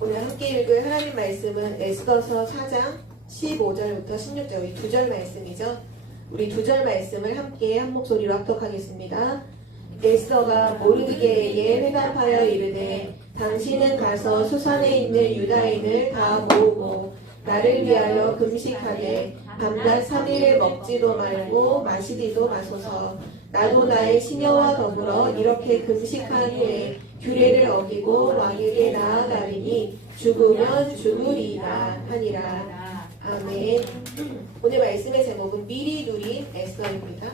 오늘 함께 읽을 하나님 말씀은 에스더서 4장 15절부터 16절 우리 2절 말씀이죠. 우리 2절 말씀을 함께 한 목소리로 합독하겠습니다. 에스더가 모르드게에게 회답하여 이르되 당신은 가서 수산에 있는 유다인을 다 모으고 나를 위하여 금식하되 밤낮 3일을 먹지도 말고 마시지도 마소서. 나도 나의 시녀와 더불어 이렇게 금식한 후에 규례를 어기고 왕에게 나아가리니 죽으면 죽으리이다 하니라. 아멘. 오늘 말씀의 제목은 미리 누린 에스더입니다.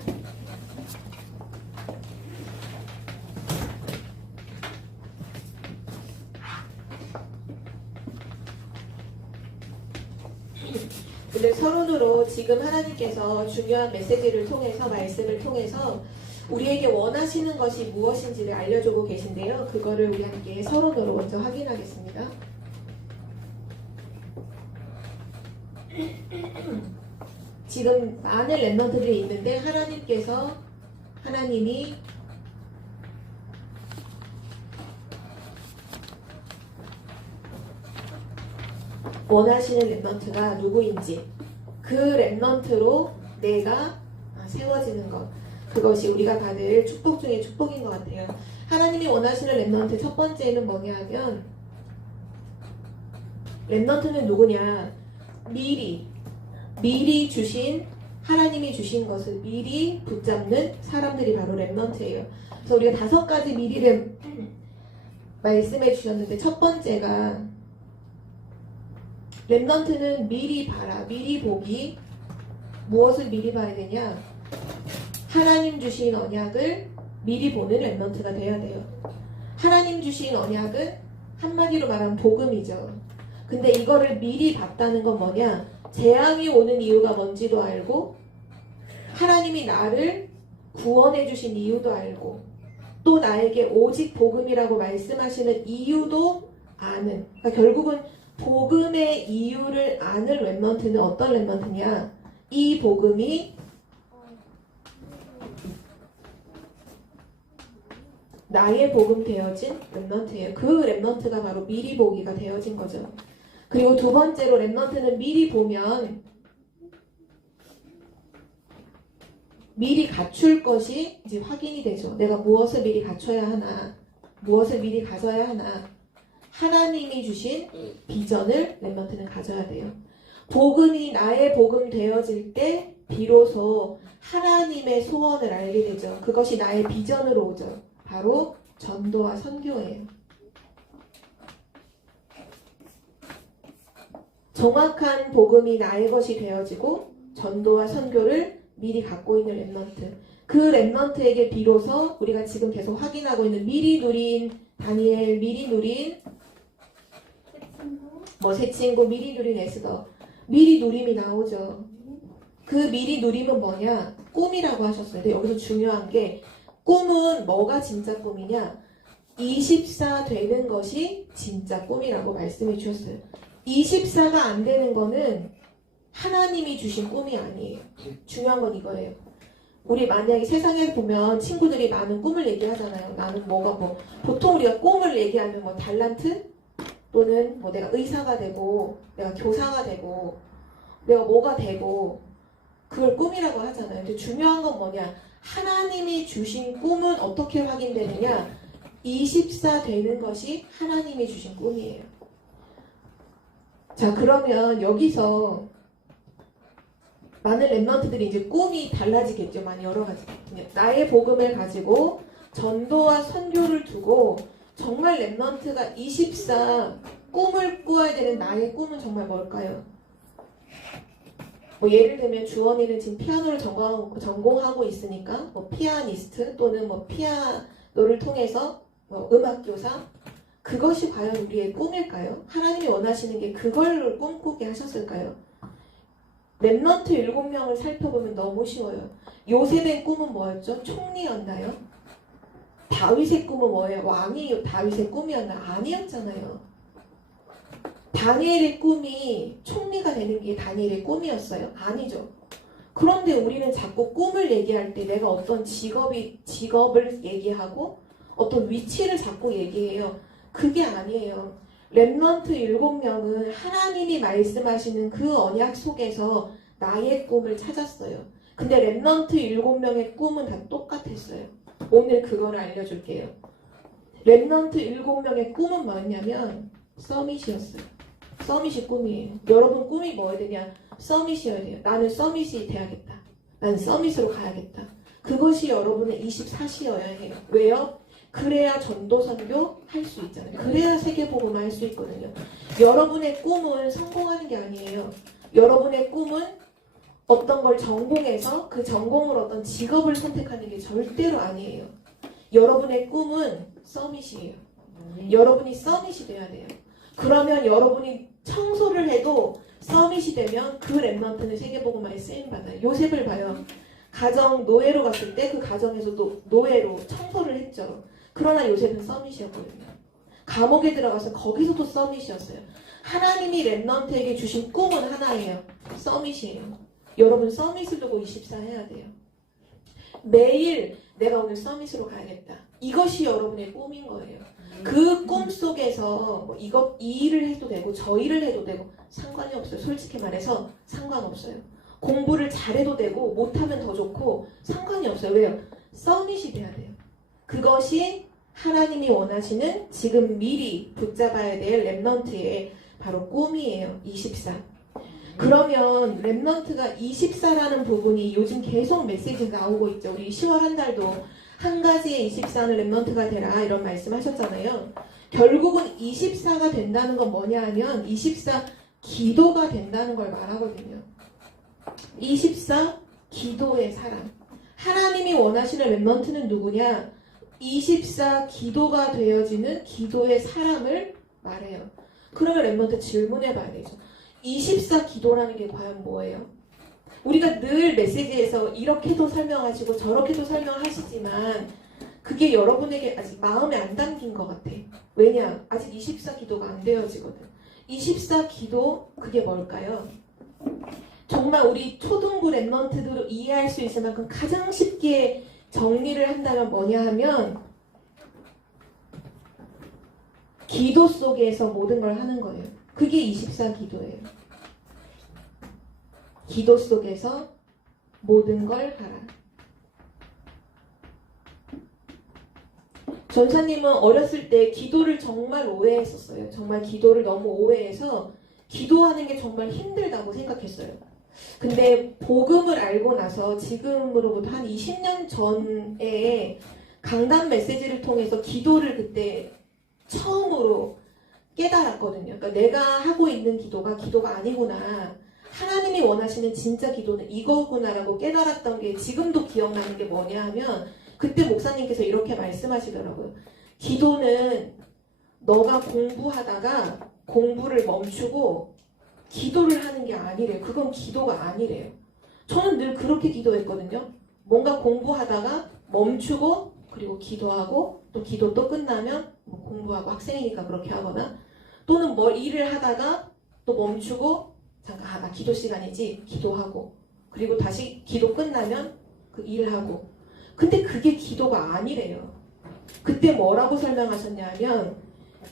근데 서론으로 지금 하나님께서 중요한 메시지를 통해서 말씀을 통해서 우리에게 원하시는 것이 무엇인지를 알려주고 계신데요. 그거를 우리 함께 서론으로 먼저 확인하겠습니다. 지금 많은 렘넌트들이 있는데 하나님이 원하시는 렘넌트가 누구인지 그 렘넌트로 내가 세워지는 것, 그것이 우리가 받을 축복 중에 축복인 것 같아요. 하나님이 원하시는 렘넌트 첫 번째는 뭐냐 하면, 렘넌트는 누구냐? 미리 주신, 하나님이 주신 것을 미리 붙잡는 사람들이 바로 렘넌트예요. 그래서 우리가 5가지 미리를 말씀해 주셨는데, 첫 번째가 렘넌트는 미리 봐라, 미리 보기. 무엇을 미리 봐야 되냐? 하나님 주신 언약을 미리 보는 렘넌트가 되어야 돼요. 하나님 주신 언약은 한마디로 말하면 복음이죠. 근데 이거를 미리 봤다는 건 뭐냐? 재앙이 오는 이유가 뭔지도 알고, 하나님이 나를 구원해 주신 이유도 알고, 또 나에게 오직 복음이라고 말씀하시는 이유도 아는, 그러니까 결국은 복음의 이유를 아는 렘넌트는 어떤 렘넌트냐? 이 복음이 나의 복음 되어진 렘넌트예요. 그 렘넌트가 바로 미리 보기가 되어진 거죠. 그리고 두 번째로 렘넌트는 미리 보면 미리 갖출 것이 이제 확인이 되죠. 내가 무엇을 미리 갖춰야 하나, 무엇을 미리 가져야 하나. 하나님이 주신 비전을 렘넌트는 가져야 돼요. 복음이 나의 복음 되어질 때 비로소 하나님의 소원을 알게 되죠. 그것이 나의 비전으로 오죠. 바로 전도와 선교예요. 정확한 복음이 나의 것이 되어지고 전도와 선교를 미리 갖고 있는 렘넌트. 그 렘넌트에게 비로소 우리가 지금 계속 확인하고 있는 미리 누린 다니엘, 미리 누린 새 친구, 미리 누린 에스더, 미리 누림이 나오죠. 그 미리 누림은 뭐냐? 꿈이라고 하셨어요. 근데 여기서 중요한 게, 꿈은 뭐가 진짜 꿈이냐? 24 되는 것이 진짜 꿈이라고 말씀해 주셨어요. 24가 안 되는 거는 하나님이 주신 꿈이 아니에요. 중요한 건 이거예요. 우리 만약에 세상에 보면 친구들이 많은 꿈을 얘기하잖아요. 나는 보통 우리가 꿈을 얘기하면 달란트? 또는 내가 의사가 되고, 내가 교사가 되고, 내가 뭐가 되고, 그걸 꿈이라고 하잖아요. 근데 중요한 건 뭐냐? 하나님이 주신 꿈은 어떻게 확인되느냐? 24 되는 것이 하나님이 주신 꿈이에요. 자, 그러면 여기서 많은 렘넌트들이 이제 꿈이 달라지겠죠. 많이 여러 가지. 나의 복음을 가지고 전도와 선교를 두고 정말 렘넌트가 24 꿈을 꾸어야 되는 나의 꿈은 정말 뭘까요? 예를 들면 주원이는 지금 피아노를 전공하고 있으니까 피아니스트 또는 피아노를 통해서 음악교사, 그것이 과연 우리의 꿈일까요? 하나님이 원하시는 게 그걸 꿈꾸게 하셨을까요? 렘넌트 7명을 살펴보면 너무 쉬워요. 요셉의 꿈은 뭐였죠? 총리였나요? 다윗의 꿈은 뭐예요? 왕이 다윗의 꿈이었나? 아니었잖아요. 다니엘의 꿈이 총리가 되는 게 다니엘의 꿈이었어요? 아니죠. 그런데 우리는 자꾸 꿈을 얘기할 때 내가 어떤 직업을 얘기하고 어떤 위치를 자꾸 얘기해요. 그게 아니에요. 렘넌트 7명은 하나님이 말씀하시는 그 언약 속에서 나의 꿈을 찾았어요. 근데 렘넌트 7명의 꿈은 다 똑같았어요. 오늘 그걸 알려줄게요. 렘넌트 7명의 꿈은 뭐였냐면 서밋이었어요. 서밋이 꿈이에요. 여러분 꿈이 뭐여야 되냐? 서밋이어야 돼요. 나는 서밋이 돼야겠다. 나는 서밋으로 가야겠다. 그것이 여러분의 24시여야 해요. 왜요? 그래야 전도 선교 할 수 있잖아요. 그래야 세계복음 할 수 있거든요. 여러분의 꿈은 성공하는 게 아니에요. 여러분의 꿈은 어떤 걸 전공해서 그 전공으로 어떤 직업을 선택하는 게 절대로 아니에요. 여러분의 꿈은 서밋이에요. 여러분이 서밋이 돼야 돼요. 그러면 여러분이 청소를 해도 서밋이 되면 그 렘넌트는 세계복음화에 쓰임받아요. 요셉을 봐요. 가정 노예로 갔을 때 그 가정에서도 노예로 청소를 했죠. 그러나 요셉은 서밋이었거든요. 감옥에 들어가서 거기서도 서밋이었어요. 하나님이 렘넌트에게 주신 꿈은 하나예요. 서밋이에요. 여러분 서밋을 두고 24 해야 돼요. 매일 내가 오늘 서밋으로 가야겠다. 이것이 여러분의 꿈인 거예요. 그 꿈 속에서 뭐 이 일을 해도 되고 저 일을 해도 되고 상관이 없어요. 솔직히 말해서 상관없어요. 공부를 잘해도 되고 못하면 더 좋고 상관이 없어요. 왜요? 서밋이 돼야 돼요. 그것이 하나님이 원하시는 지금 미리 붙잡아야 될 렘넌트의 바로 꿈이에요. 24. 그러면 렘넌트가 24라는 부분이 요즘 계속 메시지가 나오고 있죠. 우리 10월 한 달도 한 가지의 24는 렘넌트가 되라 이런 말씀 하셨잖아요. 결국은 24가 된다는 건 뭐냐 하면 24 기도가 된다는 걸 말하거든요. 24 기도의 사람. 하나님이 원하시는 렘넌트는 누구냐? 24 기도가 되어지는 기도의 사람을 말해요. 그러면 렘넌트 질문해 봐야 되죠. 24 기도라는 게 과연 뭐예요? 우리가 늘 메시지에서 이렇게도 설명하시고 저렇게도 설명하시지만 그게 여러분에게 아직 마음에 안 담긴 것 같아. 왜냐? 아직 24 기도가 안 되어지거든. 24 기도 그게 뭘까요? 정말 우리 초등부 렘넌트들로 이해할 수 있을 만큼 가장 쉽게 정리를 한다면 뭐냐 하면 기도 속에서 모든 걸 하는 거예요. 그게 24 기도예요. 기도 속에서 모든 걸 하라. 전사님은 어렸을 때 기도를 정말 오해했었어요. 정말 기도를 너무 오해해서 기도하는 게 정말 힘들다고 생각했어요. 근데 복음을 알고 나서 지금으로부터 한 20년 전에 강단 메시지를 통해서 기도를 그때 처음으로 깨달았거든요. 그러니까 내가 하고 있는 기도가 아니구나. 하나님이 원하시는 진짜 기도는 이거구나라고 깨달았던 게 지금도 기억나는 게 뭐냐 하면 그때 목사님께서 이렇게 말씀하시더라고요. 기도는 너가 공부하다가 공부를 멈추고 기도를 하는 게 아니래요. 그건 기도가 아니래요. 저는 늘 그렇게 기도했거든요. 뭔가 공부하다가 멈추고 그리고 기도하고 또 기도 또 끝나면 뭐 공부하고 학생이니까 그렇게 하거나 또는 뭐 일을 하다가 또 멈추고 잠깐 나 기도 시간이지 기도하고 그리고 다시 기도 끝나면 그 일하고 근데 그게 기도가 아니래요. 그때 뭐라고 설명하셨냐면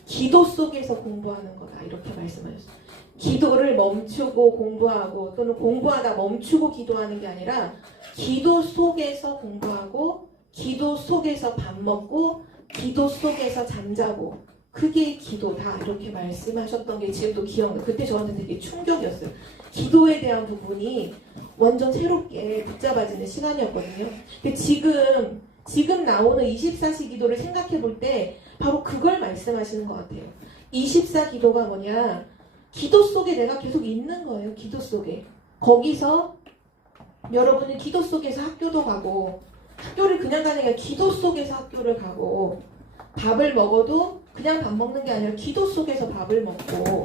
기도 속에서 공부하는 거다 이렇게 말씀하셨어요. 기도를 멈추고 공부하고 또는 공부하다 멈추고 기도하는 게 아니라 기도 속에서 공부하고 기도 속에서 밥 먹고 기도 속에서 잠자고 그게 기도다 이렇게 말씀하셨던 게 지금도 기억나요. 그때 저한테 되게 충격이었어요. 기도에 대한 부분이 완전 새롭게 붙잡아지는 시간이었거든요. 근데 지금 나오는 24시 기도를 생각해 볼 때 바로 그걸 말씀하시는 것 같아요. 24 기도가 뭐냐? 기도 속에 내가 계속 있는 거예요. 기도 속에. 거기서 여러분은 기도 속에서 학교도 가고 학교를 그냥 가는 게 아니라 기도 속에서 학교를 가고 밥을 먹어도 그냥 밥 먹는 게 아니라 기도 속에서 밥을 먹고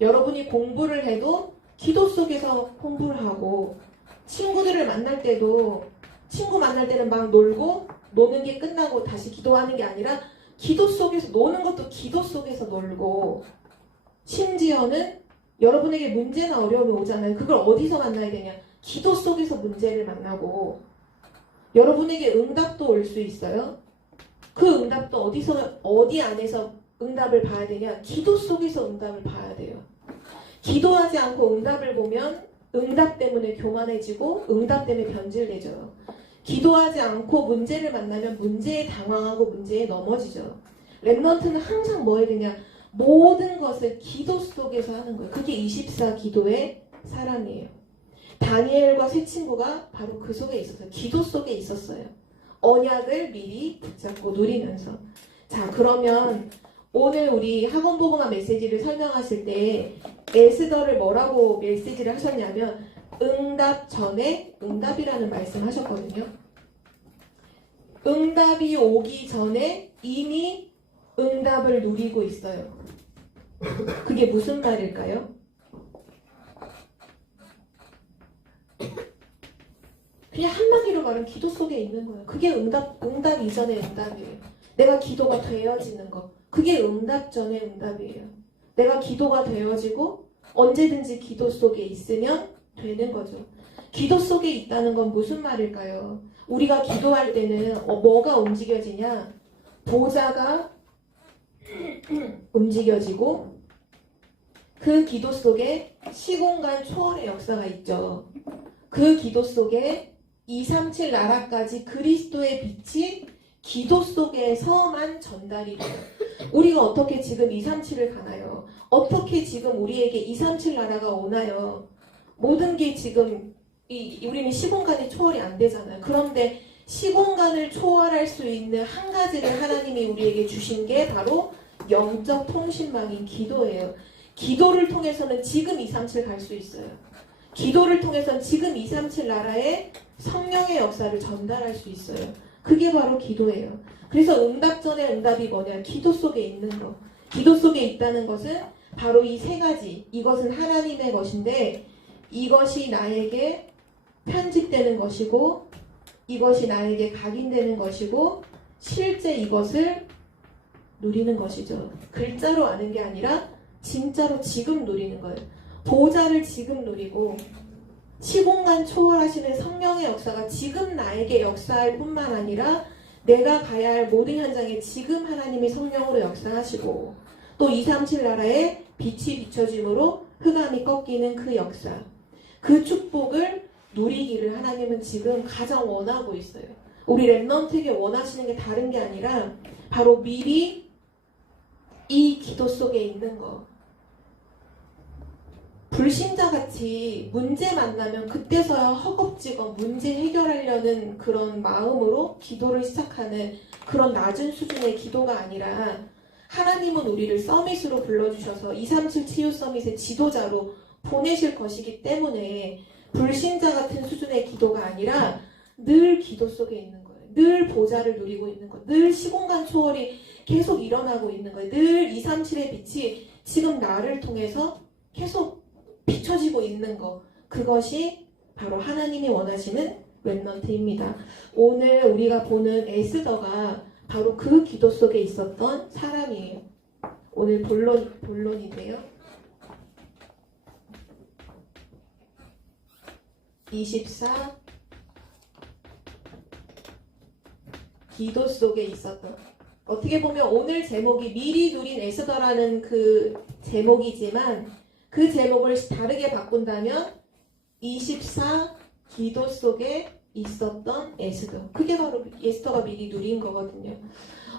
여러분이 공부를 해도 기도 속에서 공부를 하고 친구들을 만날 때도 친구 만날 때는 막 놀고 노는 게 끝나고 다시 기도하는 게 아니라 기도 속에서 노는 것도 기도 속에서 놀고 심지어는 여러분에게 문제나 어려움이 오잖아요. 그걸 어디서 만나야 되냐? 기도 속에서 문제를 만나고 여러분에게 응답도 올 수 있어요. 그 응답도 어디 안에서 응답을 봐야 되냐? 기도 속에서 응답을 봐야 돼요. 기도하지 않고 응답을 보면 응답 때문에 교만해지고 응답 때문에 변질되죠. 기도하지 않고 문제를 만나면 문제에 당황하고 문제에 넘어지죠. 랩넌트는 항상 뭐 해야 되냐? 모든 것을 기도 속에서 하는 거예요. 그게 24 기도의 사람이에요. 다니엘과 세 친구가 바로 그 속에 있었어요. 기도 속에 있었어요. 언약을 미리 붙잡고 누리면서. 자, 그러면 오늘 우리 학원복음화 메시지를 설명하실 때 에스더를 뭐라고 메시지를 하셨냐면 응답 전에 응답이라는 말씀 하셨거든요. 응답이 오기 전에 이미 응답을 누리고 있어요. 그게 무슨 말일까요? 그냥 한마디로 말하면 기도 속에 있는 거예요. 그게 응답 이전의 응답이에요. 내가 기도가 되어지는 거. 그게 응답 전의 응답이에요. 내가 기도가 되어지고 언제든지 기도 속에 있으면 되는 거죠. 기도 속에 있다는 건 무슨 말일까요? 우리가 기도할 때는 뭐가 움직여지냐? 보좌가 움직여지고 그 기도 속에 시공간 초월의 역사가 있죠. 그 기도 속에 237 나라까지 그리스도의 빛이 기도 속에서만 전달이 돼요. 우리가 어떻게 지금 237을 가나요? 어떻게 지금 우리에게 237 나라가 오나요? 모든 게 지금 우리는 시공간이 초월이 안 되잖아요. 그런데 시공간을 초월할 수 있는 한 가지를 하나님이 우리에게 주신 게 바로 영적 통신망인 기도예요. 기도를 통해서는 지금 237 갈 수 있어요. 기도를 통해서는 지금 237 나라의 성령의 역사를 전달할 수 있어요. 그게 바로 기도예요. 그래서 응답 전에 응답이 뭐냐? 기도 속에 있는 거. 기도 속에 있다는 것은 바로 이 세 가지. 이것은 하나님의 것인데 이것이 나에게 편집되는 것이고 이것이 나에게 각인되는 것이고 실제 이것을 누리는 것이죠. 글자로 아는 게 아니라 진짜로 지금 누리는 거예요. 보좌를 지금 누리고 시공간 초월하시는 성령의 역사가 지금 나에게 역사할 뿐만 아니라 내가 가야 할 모든 현장에 지금 하나님이 성령으로 역사하시고 또 237 나라에 빛이 비춰짐으로 흑암이 꺾이는 그 역사, 그 축복을 누리기를 하나님은 지금 가장 원하고 있어요. 우리 랩넌트에게 원하시는 게 다른 게 아니라 바로 미리 이 기도 속에 있는 거. 불신자같이 문제 만나면 그때서야 허겁지겁 문제 해결하려는 그런 마음으로 기도를 시작하는 그런 낮은 수준의 기도가 아니라 하나님은 우리를 서밋으로 불러주셔서 237 치유 서밋의 지도자로 보내실 것이기 때문에 불신자 같은 수준의 기도가 아니라 늘 기도 속에 있는 거예요. 늘 보좌를 누리고 있는 거예요. 늘 시공간 초월이 계속 일어나고 있는 거예요. 늘 237의 빛이 지금 나를 통해서 계속 비춰지고 있는 거. 그것이 바로 하나님이 원하시는 랩넌트입니다. 오늘 우리가 보는 에스더가 바로 그 기도 속에 있었던 사람이에요. 오늘 본론인데요. 24 기도 속에 있었던, 어떻게 보면 오늘 제목이 미리 누린 에스더라는 그 제목이지만 그 제목을 다르게 바꾼다면 24 기도 속에 있었던 에스더. 그게 바로 에스더가 미리 누린 거거든요.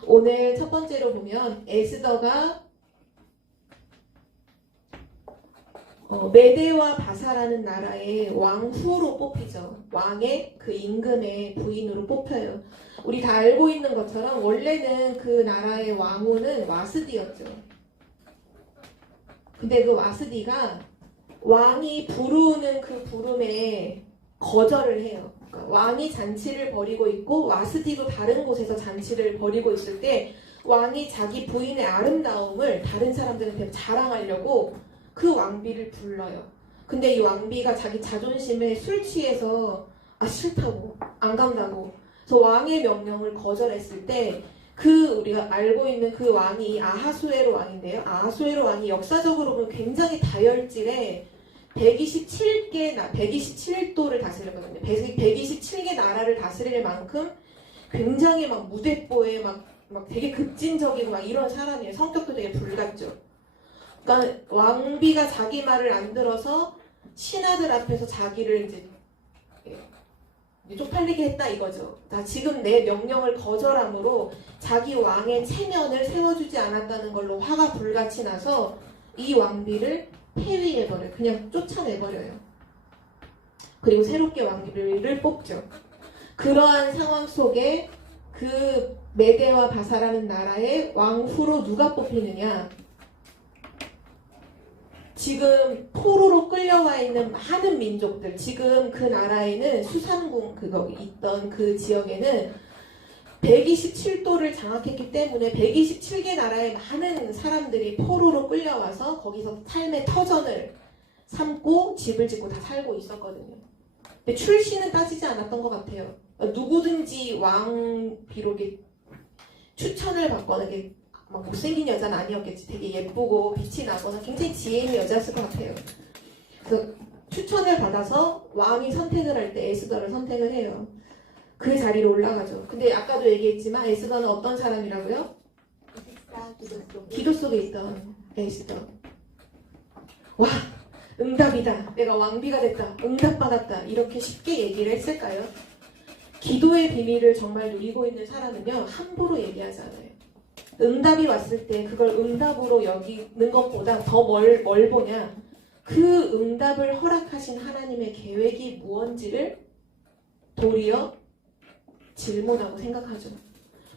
오늘 첫 번째로 보면 에스더가 메대와 바사라는 나라의 왕후로 뽑히죠. 왕의 그 임금의 부인으로 뽑혀요. 우리 다 알고 있는 것처럼 원래는 그 나라의 왕후는 와스디였죠. 근데 그 와스디가 왕이 부르는 그 부름에 거절을 해요. 그러니까 왕이 잔치를 벌이고 있고 와스디도 다른 곳에서 잔치를 벌이고 있을 때 왕이 자기 부인의 아름다움을 다른 사람들한테 자랑하려고 그 왕비를 불러요. 근데 이 왕비가 자기 자존심에 술 취해서 싫다고 안 간다고 그래서 왕의 명령을 거절했을 때 그 우리가 알고 있는 그 왕이 아하수에로 왕인데요. 아하수에로 왕이 역사적으로 보면 굉장히 다혈질에 127도를 다스렸거든요. 127개 나라를 다스릴 만큼 굉장히 막 무대뽀에 막 막 되게 급진적이고 막 이런 사람이에요. 성격도 되게 불같죠. 그러니까 왕비가 자기 말을 안 들어서 신하들 앞에서 자기를 이제 쪽팔리게 했다 이거죠. 나 지금 내 명령을 거절함으로 자기 왕의 체면을 세워주지 않았다는 걸로 화가 불같이 나서 이 왕비를 폐위해버려요. 그냥 쫓아내버려요. 그리고 새롭게 왕비를 뽑죠. 그러한 상황 속에 그 메대와 바사라는 나라의 왕후로 누가 뽑히느냐? 지금 포로로 끌려와 있는 많은 민족들, 지금 그 나라에는 수산궁 그거 있던 그 지역에는 127도를 장악했기 때문에 127개 나라의 많은 사람들이 포로로 끌려와서 거기서 삶의 터전을 삼고 집을 짓고 다 살고 있었거든요. 근데 출신은 따지지 않았던 것 같아요. 누구든지 왕비로 추천을 받거나 막 못생긴 여자는 아니었겠지. 되게 예쁘고 빛이 나거나 굉장히 지혜 있는 여자였을 것 같아요. 그래서 추천을 받아서 왕이 선택을 할 때 에스더를 선택을 해요. 그 자리로 올라가죠. 근데 아까도 얘기했지만 에스더는 어떤 사람이라고요? 기도 속에 있던 에스더. 와, 응답이다. 내가 왕비가 됐다. 응답받았다. 이렇게 쉽게 얘기를 했을까요? 기도의 비밀을 정말 누리고 있는 사람은요, 함부로 얘기하지 않아요. 응답이 왔을 때 그걸 응답으로 여기는 것보다 더 뭘 보냐? 그 응답을 허락하신 하나님의 계획이 무언지를 도리어 질문하고 생각하죠.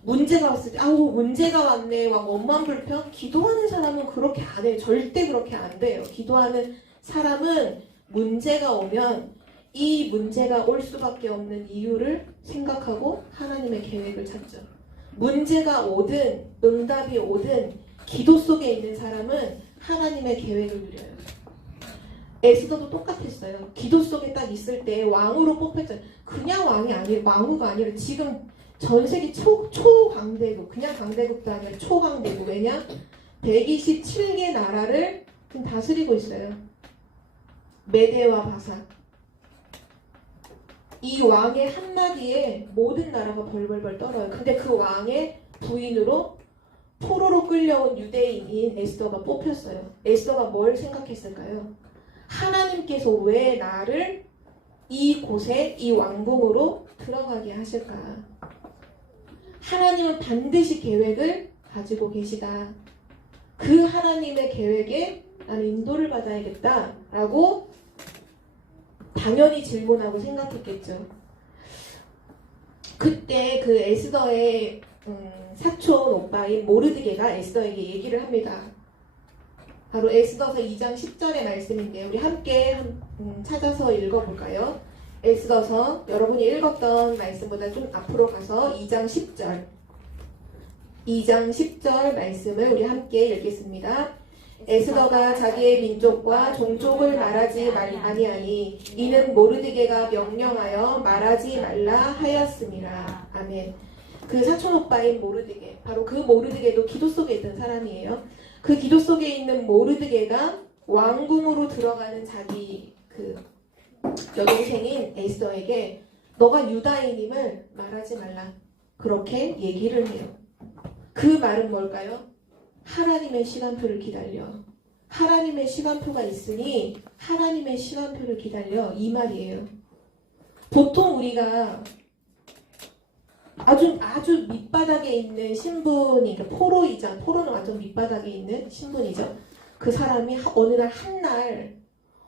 문제가 왔을 때, 아우, 문제가 왔네. 막 원만 불평? 기도하는 사람은 그렇게 안 해요. 절대 그렇게 안 돼요. 기도하는 사람은 문제가 오면 이 문제가 올 수밖에 없는 이유를 생각하고 하나님의 계획을 찾죠. 문제가 오든 응답이 오든 기도 속에 있는 사람은 하나님의 계획을 누려요. 에스더도 똑같았어요. 기도 속에 딱 있을 때 왕으로 뽑혔잖아요. 그냥 왕이 아니라 왕후가 아니라 지금 전 세계 초강대국, 그냥 강대국도 아니라 초강대국. 왜냐? 127개 나라를 지금 다스리고 있어요. 메대와 바사. 이 왕의 한마디에 모든 나라가 벌벌벌 떨어요. 근데 그 왕의 부인으로 포로로 끌려온 유대인인 에스더가 뽑혔어요. 에스더가 뭘 생각했을까요? 하나님께서 왜 나를 이곳에 이 왕궁으로 들어가게 하실까? 하나님은 반드시 계획을 가지고 계시다. 그 하나님의 계획에 나는 인도를 받아야겠다라고 당연히 질문하고 생각했겠죠. 그때 그 에스더의 사촌 오빠인 모르드게가 에스더에게 얘기를 합니다. 바로 에스더서 2장 10절의 말씀인데 우리 함께 찾아서 읽어볼까요? 에스더서 여러분이 읽었던 말씀보다 좀 앞으로 가서 2장 10절 2장 10절 말씀을 우리 함께 읽겠습니다. 에스더가 자기의 민족과 종족을 말하지 아니하니 이는 모르드게가 명령하여 말하지 말라 하였음이라. 아멘. 그 사촌 오빠인 모르드게, 바로 그 모르드게도 기도 속에 있던 사람이에요. 그 기도 속에 있는 모르드게가 왕궁으로 들어가는 자기 그 여동생인 에스더에게 너가 유다인임을 말하지 말라. 그렇게 얘기를 해요. 그 말은 뭘까요? 하나님의 시간표를 기다려. 하나님의 시간표가 있으니 하나님의 시간표를 기다려. 이 말이에요. 보통 우리가 아주 밑바닥에 있는 신분이, 그러니까 포로는 완전 밑바닥에 있는 신분이죠. 그 사람이 어느 날 한날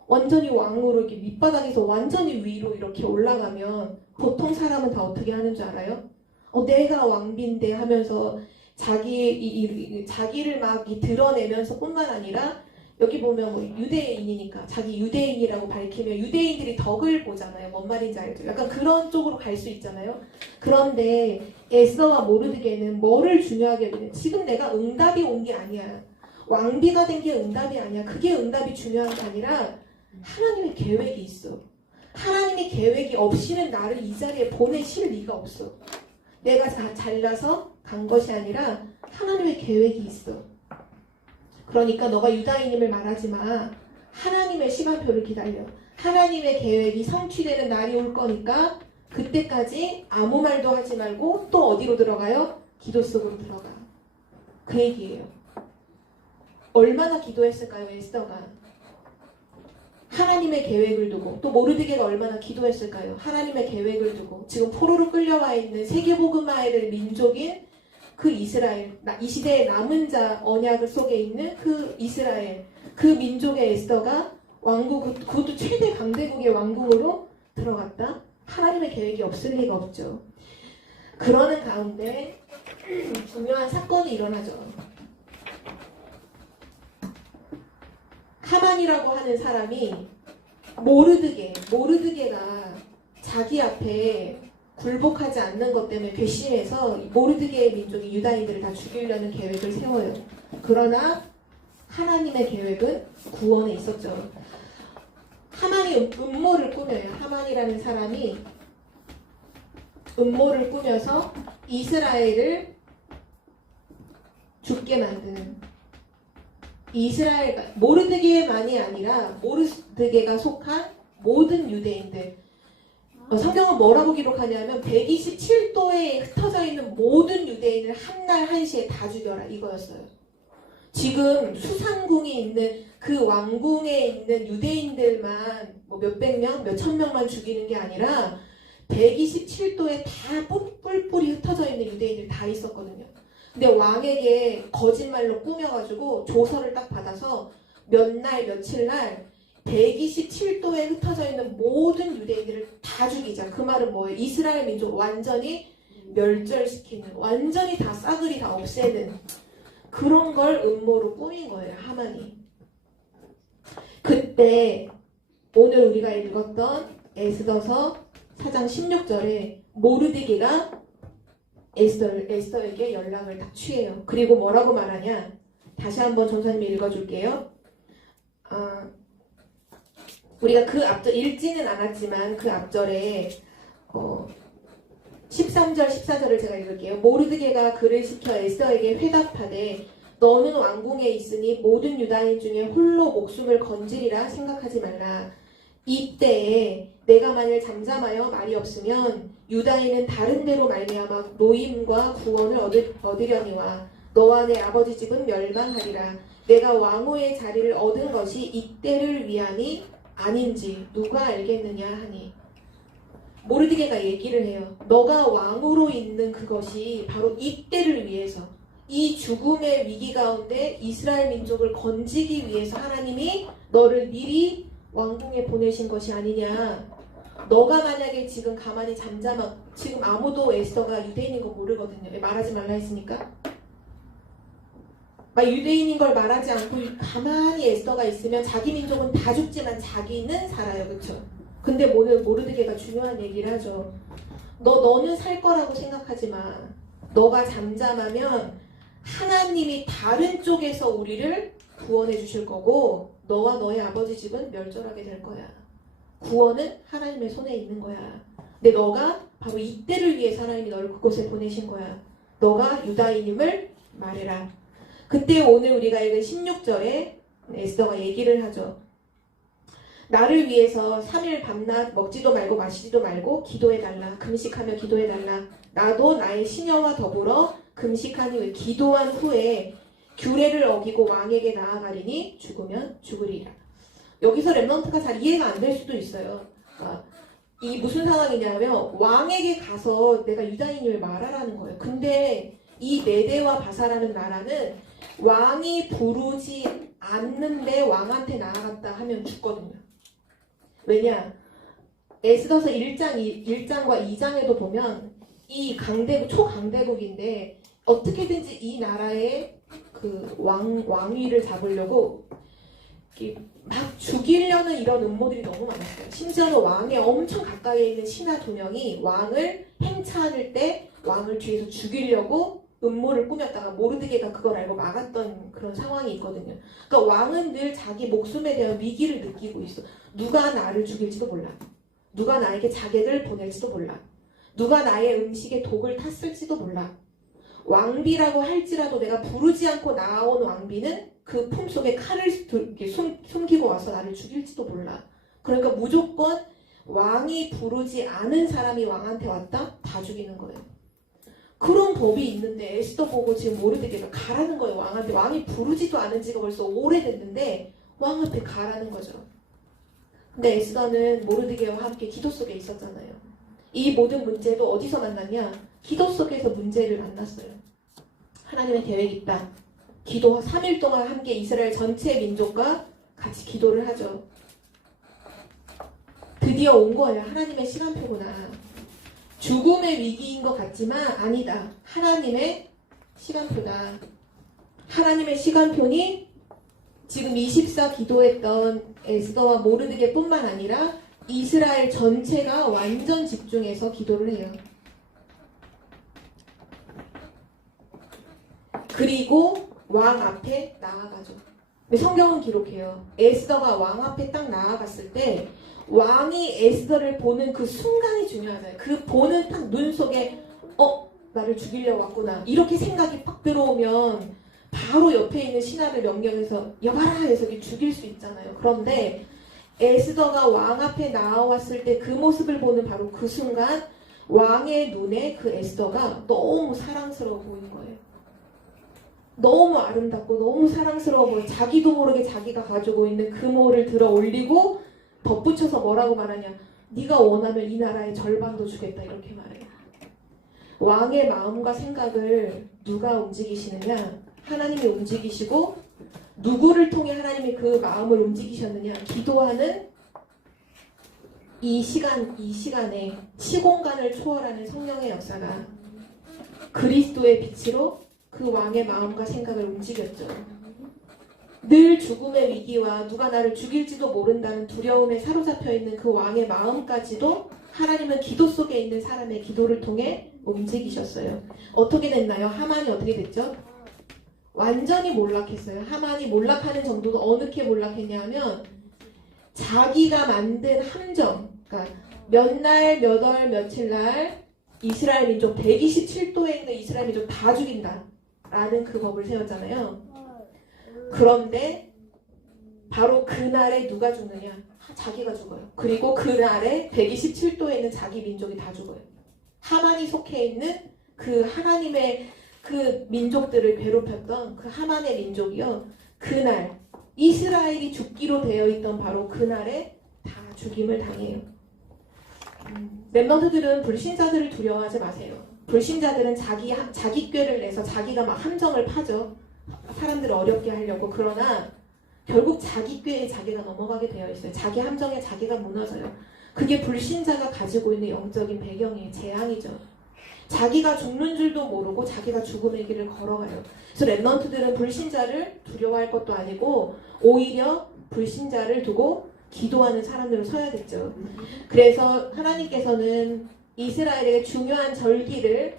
완전히 왕으로 이렇게 밑바닥에서 완전히 위로 이렇게 올라가면 보통 사람은 다 어떻게 하는 줄 알아요? 내가 왕비인데 하면서 자기를 막 드러내면서 뿐만 아니라 여기 보면 뭐 유대인이니까 자기 유대인이라고 밝히면 유대인들이 덕을 보잖아요. 뭔 말인지 알죠? 약간 그런 쪽으로 갈 수 있잖아요. 그런데 에스더와 모르드게는 뭐를 중요하게 여기냐? 지금 내가 응답이 온 게 아니야. 왕비가 된 게 응답이 아니야. 그게 응답이 중요한 게 아니라 하나님의 계획이 있어. 하나님의 계획이 없이는 나를 이 자리에 보내실 리가 없어. 내가 잘나서 간 것이 아니라 하나님의 계획이 있어. 그러니까 너가 유다인임을 말하지 마. 하나님의 시간표를 기다려. 하나님의 계획이 성취되는 날이 올 거니까 그때까지 아무 말도 하지 말고 또 어디로 들어가요? 기도 속으로 들어가. 그 얘기예요. 얼마나 기도했을까요, 에스더가? 하나님의 계획을 두고. 또 모르드게가 얼마나 기도했을까요? 하나님의 계획을 두고. 지금 포로로 끌려와 있는 세계복음화해야 될 민족인 그 이스라엘, 이 시대의 남은 자 언약 속에 있는 그 이스라엘, 그 민족의 에스더가 왕국, 그것도 최대 강대국의 왕국으로 들어갔다? 하나님의 계획이 없을 리가 없죠. 그러는 가운데 중요한 사건이 일어나죠. 하만이라고 하는 사람이 모르드게가 자기 앞에 굴복하지 않는 것 때문에 괘씸해서 모르드게의 민족이 유다인들을 다 죽이려는 계획을 세워요. 그러나 하나님의 계획은 구원에 있었죠. 하만이 음모를 꾸며요. 하만이라는 사람이 음모를 꾸며서 이스라엘을 죽게 만드는, 이스라엘, 모르드게만이 아니라 모르드게가 속한 모든 유대인들, 성경은 뭐라고 기록하냐면 127도에 흩어져 있는 모든 유대인을 한날 한시에 다 죽여라, 이거였어요. 지금 수상궁이 있는 그 왕궁에 있는 유대인들만 뭐 몇백 명, 몇천 명만 죽이는 게 아니라 127도에 다 뿔뿔이 흩어져 있는 유대인들 다 있었거든요. 근데 왕에게 거짓말로 꾸며가지고 조서를 딱 받아서 몇 날 며칠 날 127도에 흩어져 있는 모든 유대인들을 다 죽이자. 그 말은 뭐예요? 이스라엘 민족 완전히 멸절시키는, 완전히 다 싸그리 다 없애는 그런 걸 음모로 꾸민 거예요, 하만이. 그때 오늘 우리가 읽었던 에스더서 4장 16절에 모르드게가 에스더에게 연락을 딱 취해요. 그리고 뭐라고 말하냐? 다시 한번 전사님이 읽어줄게요. 우리가 그 앞절 읽지는 않았지만 그 앞절에 13절 14절을 제가 읽을게요. 모르드게가 그를 시켜 에스더에게 회답하되 너는 왕궁에 있으니 모든 유다인 중에 홀로 목숨을 건지리라 생각하지 말라. 이때에 내가 만일 잠잠하여 말이 없으면 유다인은 다른 데로 말미암아 노임과 구원을 얻으려니와 너와 내 아버지 집은 멸망하리라. 내가 왕후의 자리를 얻은 것이 이때를 위함이 아닌지 누가 알겠느냐 하니, 모르드게가 얘기를 해요. 너가 왕으로 있는 그것이 바로 이때를 위해서, 이 죽음의 위기 가운데 이스라엘 민족을 건지기 위해서 하나님이 너를 미리 왕궁에 보내신 것이 아니냐. 너가 만약에 지금 가만히 지금 아무도 에스더가 유대인인 거 모르거든요. 왜 말하지 말라 했습니까? 막 유대인인 걸 말하지 않고 가만히 에스더가 있으면 자기 민족은 다 죽지만 자기는 살아요. 그쵸? 근데 오늘 모르드게가 중요한 얘기를 하죠. 너는 살 거라고 생각하지 마. 너가 잠잠하면 하나님이 다른 쪽에서 우리를 구원해 주실 거고 너와 너의 아버지 집은 멸절하게 될 거야. 구원은 하나님의 손에 있는 거야. 근데 너가 바로 이때를 위해서 하나님이 너를 그곳에 보내신 거야. 너가 유다인임을 말해라. 그때 오늘 우리가 읽은 16절에 에스더가 얘기를 하죠. 나를 위해서 3일 밤낮 먹지도 말고 마시지도 말고 기도해달라. 금식하며 기도해달라. 나도 나의 시녀와 더불어 금식한 후에 기도한 후에 규례를 어기고 왕에게 나아가리니 죽으면 죽으리라. 여기서 렘넌트가 잘 이해가 안 될 수도 있어요. 이 무슨 상황이냐면 왕에게 가서 내가 유다인임을 말하라는 거예요. 근데 이 메대와 바사라는 나라는 왕이 부르지 않는데 왕한테 나아갔다 하면 죽거든요. 왜냐? 에스더서 1장과 2장에도 보면 이 초강대국인데 어떻게든지 이 나라의 그 왕위를 잡으려고 막 죽이려는 이런 음모들이 너무 많았어요. 심지어는 왕의 엄청 가까이에 있는 신하 2명이 왕을 행차할 때 왕을 뒤에서 죽이려고 음모를 꾸몄다가 모르드게가 그걸 알고 막았던 그런 상황이 있거든요. 그러니까 왕은 늘 자기 목숨에 대한 위기를 느끼고 있어. 누가 나를 죽일지도 몰라. 누가 나에게 자객을 보낼지도 몰라. 누가 나의 음식에 독을 탔을지도 몰라. 왕비라고 할지라도 내가 부르지 않고 나온 왕비는 그 품속에 칼을 숨기고 와서 나를 죽일지도 몰라. 그러니까 무조건 왕이 부르지 않은 사람이 왕한테 왔다? 다 죽이는 거예요. 그런 법이 있는데 에스더 보고 지금 모르드게가 가라는 거예요. 왕한테. 왕이 부르지도 않은 지가 벌써 오래됐는데 왕 앞에 가라는 거죠. 근데 에스더는 모르드게와 함께 기도 속에 있었잖아요. 이 모든 문제도 어디서 만났냐? 기도 속에서 문제를 만났어요. 하나님의 계획이 있다. 기도 3일 동안 함께 이스라엘 전체 민족과 같이 기도를 하죠. 드디어 온 거예요. 하나님의 시간표구나. 죽음의 위기인 것 같지만 아니다. 하나님의 시간표다. 하나님의 시간표니 지금 24 기도했던 에스더와 모르드게 뿐만 아니라 이스라엘 전체가 완전 집중해서 기도를 해요. 그리고 왕 앞에 나아가죠. 성경은 기록해요. 에스더가 왕 앞에 딱 나아갔을 때 왕이 에스더를 보는 그 순간이 중요하잖아요. 그 보는 딱 눈 속에 나를 죽이려고 왔구나 이렇게 생각이 팍 들어오면 바로 옆에 있는 신하를 명령해서 여봐라 해서 죽일 수 있잖아요. 그런데 에스더가 왕 앞에 나왔을 때 그 모습을 보는 바로 그 순간 왕의 눈에 그 에스더가 너무 사랑스러워 보이는 거예요. 너무 아름답고 너무 사랑스러워 보여. 자기도 모르게 자기가 가지고 있는 금호를 들어 올리고 덧붙여서 뭐라고 말하냐. 네가 원하면 이 나라의 절반도 주겠다 이렇게 말해요. 왕의 마음과 생각을 누가 움직이시느냐. 하나님이 움직이시고 누구를 통해 하나님이 그 마음을 움직이셨느냐. 기도하는 이 시간에 시공간을 초월하는 성령의 역사가 그리스도의 빛으로 그 왕의 마음과 생각을 움직였죠. 늘 죽음의 위기와 누가 나를 죽일지도 모른다는 두려움에 사로잡혀 있는 그 왕의 마음까지도 하나님은 기도 속에 있는 사람의 기도를 통해 움직이셨어요. 어떻게 됐나요? 하만이 어떻게 됐죠? 완전히 몰락했어요. 하만이 몰락하는 정도도 어느게 몰락했냐 하면 자기가 만든 함정, 그러니까 몇 날, 몇 월, 며칠 날 이스라엘 민족 127도에 있는 이스라엘 민족 다 죽인다 라는 그 법을 세웠잖아요. 그런데 바로 그날에 누가 죽느냐? 자기가 죽어요. 그리고 그날에 127도에 있는 자기 민족이 다 죽어요. 하만이 속해 있는 그 하나님의 그 민족들을 괴롭혔던 그 하만의 민족이요. 그날 이스라엘이 죽기로 되어 있던 바로 그날에 다 죽임을 당해요. 렘넌트들은 불신자들을 두려워하지 마세요. 불신자들은 자기 꾀를 내서 자기가 막 함정을 파죠. 사람들을 어렵게 하려고. 그러나 결국 자기 꾀에 자기가 넘어가게 되어 있어요. 자기 함정에 자기가 무너져요. 그게 불신자가 가지고 있는 영적인 배경이에요. 재앙이죠. 자기가 죽는 줄도 모르고 자기가 죽음의 길을 걸어가요. 그래서 렘넌트들은 불신자를 두려워할 것도 아니고 오히려 불신자를 두고 기도하는 사람들로 서야겠죠. 그래서 하나님께서는 이스라엘에게 중요한 절기를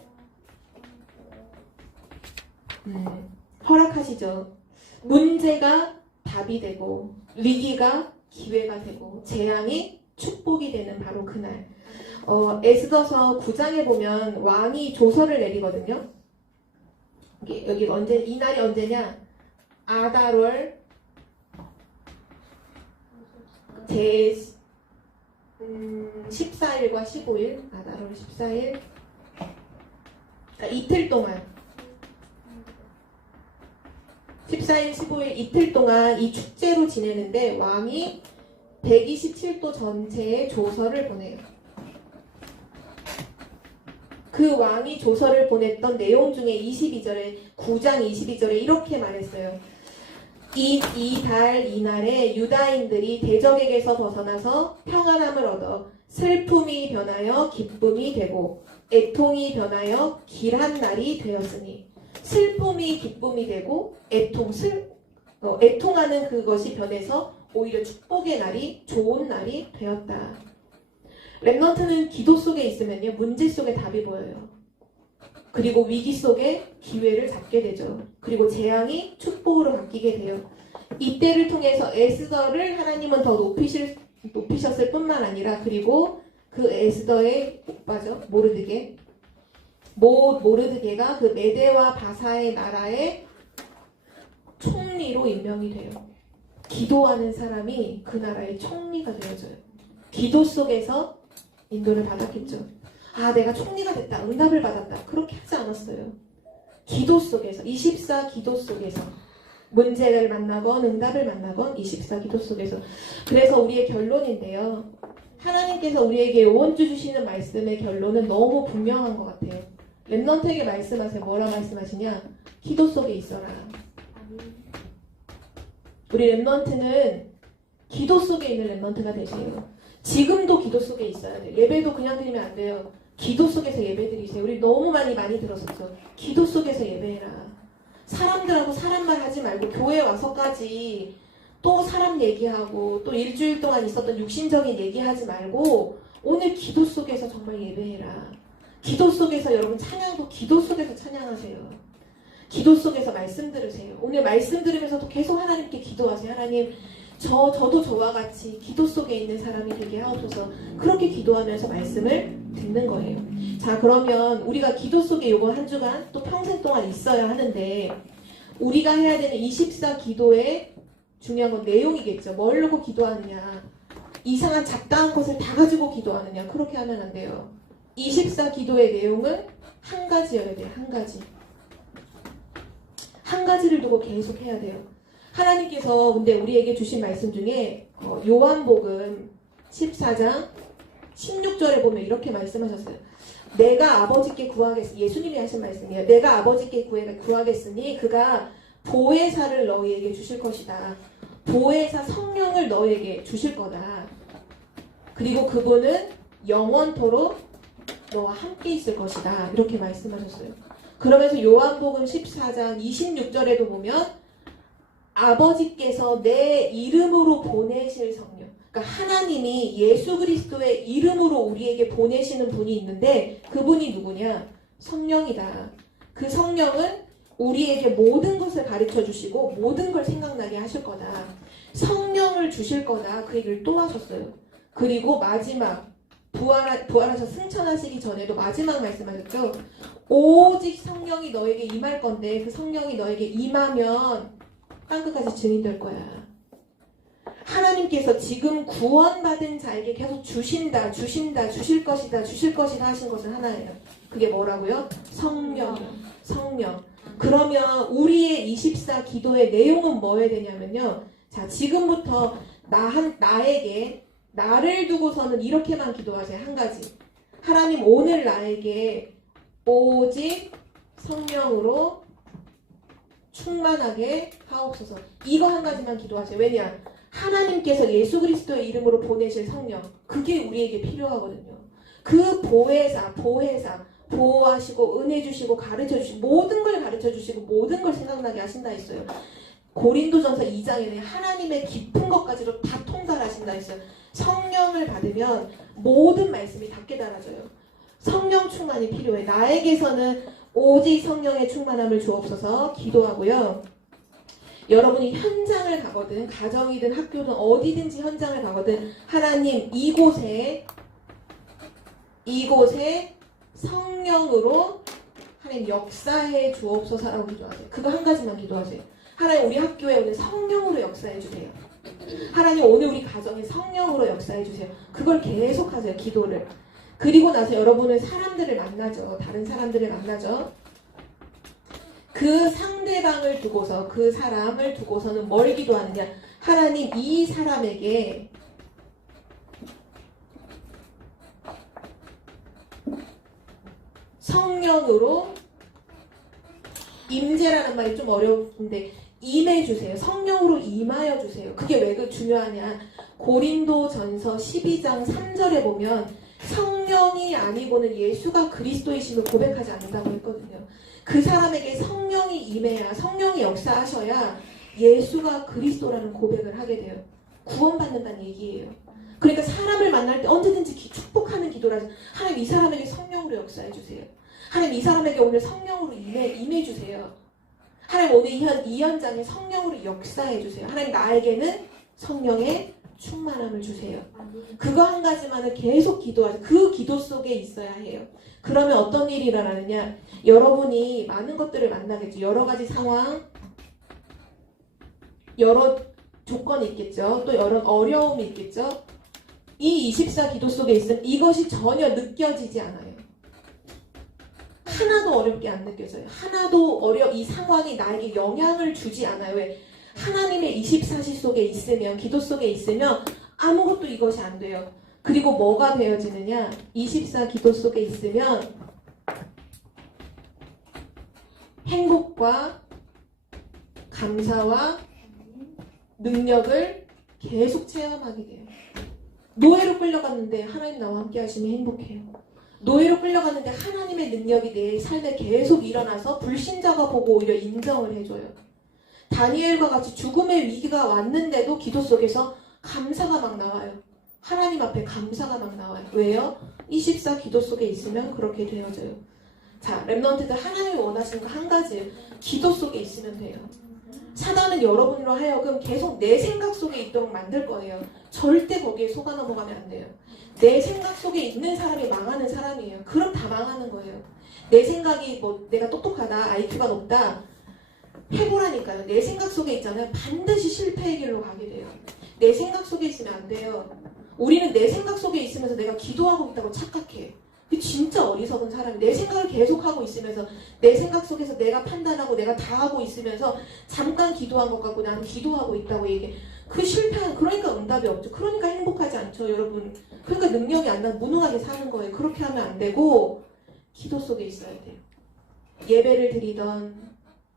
허락하시죠. 문제가 답이 되고 위기가 기회가 되고 재앙이 축복이 되는 바로 그날. 에스더서 9장에 보면 왕이 조서를 내리거든요. 여기 이날이 언제냐? 아달월 제 14일과 15일, 아달월 14일, 그러니까 이틀 동안 14일, 15일 이틀 동안 이 축제로 지내는데 왕이 127도 전체에 조서를 보내요. 그 왕이 조서를 보냈던 내용 중에 22절에 9장 22절에 이렇게 말했어요. 이 달 이날에 유다인들이 대적에게서 벗어나서 평안함을 얻어 슬픔이 변하여 기쁨이 되고 애통이 변하여 길한 날이 되었으니 슬픔이 기쁨이 되고 애통하는 그것이 변해서 오히려 축복의 날이 좋은 날이 되었다. 렘넌트는 기도 속에 있으면요 문제 속에 답이 보여요. 그리고 위기 속에 기회를 잡게 되죠. 그리고 재앙이 축복으로 바뀌게 돼요. 이때를 통해서 에스더를 하나님은 더 높이셨을 뿐만 아니라 그리고 그 에스더의 오빠죠. 모르드게가 그 메대와 바사의 나라의 총리로 임명이 돼요. 기도하는 사람이 그 나라의 총리가 되어져요. 기도 속에서 인도를 받았겠죠. 아, 내가 총리가 됐다, 응답을 받았다. 그렇게 하지 않았어요. 기도 속에서, 24 기도 속에서. 문제를 만나건 응답을 만나건 24 기도 속에서. 그래서 우리의 결론인데요. 하나님께서 우리에게 요번 주 주시는 말씀의 결론은 너무 분명한 것 같아요. 렘넌트에게 말씀하세요. 뭐라 말씀하시냐? 기도 속에 있어라. 우리 렘넌트는 기도 속에 있는 렘넌트가 되세요. 지금도 기도 속에 있어야 돼요. 예배도 그냥 드리면 안 돼요. 기도 속에서 예배 드리세요. 우리 너무 많이 들었었죠. 기도 속에서 예배해라. 사람들하고 사람말 하지 말고 교회 와서까지 또 사람 얘기하고 또 일주일 동안 있었던 육신적인 얘기하지 말고 오늘 기도 속에서 정말 예배해라. 기도 속에서 여러분 찬양도 기도 속에서 찬양하세요. 기도 속에서 말씀 들으세요. 오늘 말씀 들으면서도 계속 하나님께 기도하세요. 하나님, 저도 저와 같이 기도 속에 있는 사람이 되게 하옵소서. 그렇게 기도하면서 말씀을 듣는 거예요. 자, 그러면 우리가 기도 속에 요번 한 주간 또 평생 동안 있어야 하는데 우리가 해야 되는 24 기도의 중요한 건 내용이겠죠. 뭘 놓고 기도하느냐. 이상한 잡다한 것을 다 가지고 기도하느냐. 그렇게 하면 안 돼요. 24 기도의 내용은 한 가지여야 돼요. 한 가지. 한 가지를 두고 계속 해야 돼요. 하나님께서 근데 우리에게 주신 말씀 중에 요한복음 14장 16절에 보면 이렇게 말씀하셨어요. 내가 아버지께 구하겠으니, 예수님이 하신 말씀이에요. 내가 아버지께 구하겠으니 그가 보혜사를 너희에게 주실 것이다. 보혜사 성령을 너희에게 주실 거다. 그리고 그분은 영원토록 너와 함께 있을 것이다. 이렇게 말씀하셨어요. 그러면서 요한복음 14장 26절에도 보면 아버지께서 내 이름으로 보내실 성령, 그러니까 하나님이 예수 그리스도의 이름으로 우리에게 보내시는 분이 있는데 그분이 누구냐? 성령이다. 그 성령은 우리에게 모든 것을 가르쳐 주시고 모든 걸 생각나게 하실 거다. 성령을 주실 거다. 그 얘기를 또 하셨어요. 그리고 마지막 부활하셔 승천하시기 전에도 마지막 말씀하셨죠. 오직 성령이 너에게 임할 건데 그 성령이 너에게 임하면 땅끝까지 증인될 거야. 하나님께서 지금 구원받은 자에게 계속 주신다, 주실 것이다 하신 것은 하나예요. 그게 뭐라고요? 성령. 그러면 우리의 24 기도의 내용은 뭐여야 되냐면요. 자, 지금부터 나에게, 나를 두고서는 이렇게만 기도하세요. 한 가지. 하나님, 오늘 나에게 오직 성령으로 충만하게 하옵소서. 이거 한 가지만 기도하세요. 왜냐? 하나님께서 예수 그리스도의 이름으로 보내실 성령, 그게 우리에게 필요하거든요. 그 보혜사, 보호하시고 은혜 주시고 가르쳐 주시고 모든 걸 가르쳐 주시고 모든 걸 생각나게 하신다 했어요. 고린도전서 2장에는 하나님의 깊은 것까지도 다 통달하신다 했어요. 성령을 받으면 모든 말씀이 다 깨달아져요. 성령 충만이 필요해. 나에게서는 오직 성령의 충만함을 주옵소서 기도하고요. 여러분이 현장을 가거든, 가정이든 학교든 어디든지 현장을 가거든, 하나님 이곳에 성령으로 하나님 역사해 주옵소서라고 기도하세요. 그거 한 가지만 기도하세요. 하나님, 우리 학교에 오늘 성령으로 역사해 주세요. 하나님, 오늘 우리 가정에 성령으로 역사해 주세요. 그걸 계속 하세요. 기도를. 그리고 나서 여러분은 사람들을 만나죠. 다른 사람들을 만나죠. 그 상대방을 두고서, 그 사람을 두고서는 뭘 기도하느냐? 하나님, 이 사람에게 성령으로 임재라는 말이 좀 어려운데 임해주세요. 성령으로 임하여 주세요. 그게 왜 중요하냐? 고린도전서 12장 3절에 보면 성령이 아니고는 예수가 그리스도이심을 고백하지 않는다고 했거든요. 그 사람에게 성령이 임해야, 성령이 역사하셔야 예수가 그리스도라는 고백을 하게 돼요. 구원받는다는 얘기예요. 그러니까 사람을 만날 때 언제든지 축복하는 기도를 하세요. 하나님, 이 사람에게 성령으로 역사해 주세요. 하나님, 이 사람에게 오늘 성령으로 임해 주세요. 하나님, 오늘 이 현장에 성령으로 역사해 주세요. 하나님, 나에게는 성령의 충만함을 주세요. 그거 한 가지만은 계속 기도하세요. 그 기도 속에 있어야 해요. 그러면 어떤 일이 일어나느냐? 여러분이 많은 것들을 만나겠죠. 여러 가지 상황, 여러 조건이 있겠죠. 또 여러 어려움이 있겠죠. 이 24 기도 속에 있으면 이것이 전혀 느껴지지 않아요. 하나도 어렵게 안 느껴져요. 이 상황이 나에게 영향을 주지 않아요. 왜? 하나님의 24시 속에 있으면, 기도 속에 있으면 아무것도 이것이 안 돼요. 그리고 뭐가 되어지느냐? 24 기도 속에 있으면 행복과 감사와 능력을 계속 체험하게 돼요. 노예로 끌려갔는데 하나님 나와 함께 하시면 행복해요. 노예로 끌려갔는데 하나님의 능력이 내 삶에 계속 일어나서 불신자가 보고 오히려 인정을 해줘요. 다니엘과 같이 죽음의 위기가 왔는데도 기도 속에서 감사가 막 나와요. 하나님 앞에 감사가 막 나와요. 왜요? 24 기도 속에 있으면 그렇게 되어져요. 자, 랩런트들 하나님이 원하시는 거 한 가지예요. 기도 속에 있으면 돼요. 사단은 여러분으로 하여금 계속 내 생각 속에 있도록 만들 거예요. 절대 거기에 속아 넘어가면 안 돼요. 내 생각 속에 있는 사람이 망하는 사람이에요. 그럼 다 망하는 거예요. 내 생각이 내가 똑똑하다, IQ가 높다 해보라니까요. 내 생각 속에 있잖아요. 반드시 실패의 길로 가게 돼요. 내 생각 속에 있으면 안 돼요. 우리는 내 생각 속에 있으면서 내가 기도하고 있다고 착각해. 진짜 어리석은 사람이 내 생각을 계속하고 있으면서 내 생각 속에서 내가 판단하고 내가 다 하고 있으면서 잠깐 기도한 것 같고 나는 기도하고 있다고 얘기해. 그 실패한, 그러니까 응답이 없죠. 그러니까 행복하지 않죠, 여러분. 그러니까 능력이 안 나면 무능하게 사는 거예요. 그렇게 하면 안 되고 기도 속에 있어야 돼요. 예배를 드리던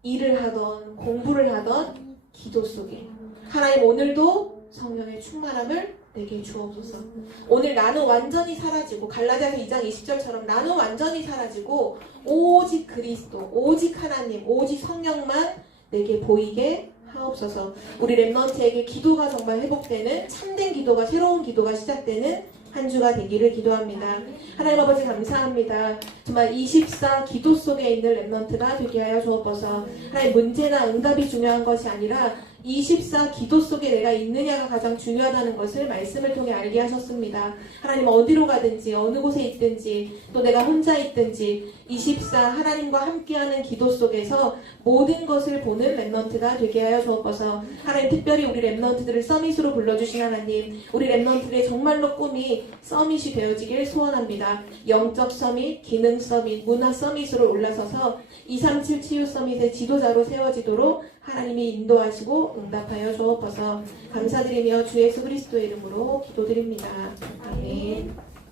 일을 하던 공부를 하던 기도 속에 하나님 오늘도 성령의 충만함을 내게 주옵소서. 오늘 나는 완전히 사라지고 갈라디아서 2장 20절처럼 나는 완전히 사라지고 오직 그리스도, 오직 하나님, 오직 성령만 내게 보이게 하옵소서. 우리 랩런트에게 기도가 정말 회복되는 참된 기도가, 새로운 기도가 시작되는 한 주가 되기를 기도합니다. 하나님 아버지 감사합니다. 정말 24 기도 속에 있는 랩런트가 되게 하여 주옵소서. 하나님 문제나 응답이 중요한 것이 아니라 24 기도 속에 내가 있느냐가 가장 중요하다는 것을 말씀을 통해 알게 하셨습니다. 하나님 어디로 가든지 어느 곳에 있든지 또 내가 혼자 있든지 24 하나님과 함께하는 기도 속에서 모든 것을 보는 랩런트가 되게 하여 주옵소서. 하나님 특별히 우리 랩런트들을 서밋으로 불러주신 하나님, 우리 랩런트들의 정말로 꿈이 서밋이 되어지길 소원합니다. 영적 서밋, 기능 서밋, 문화 서밋으로 올라서서 237 치유 서밋의 지도자로 세워지도록 하나님이 인도하시고 응답하여 주옵소서. 감사드리며 주 예수 그리스도의 이름으로 기도드립니다. 아멘.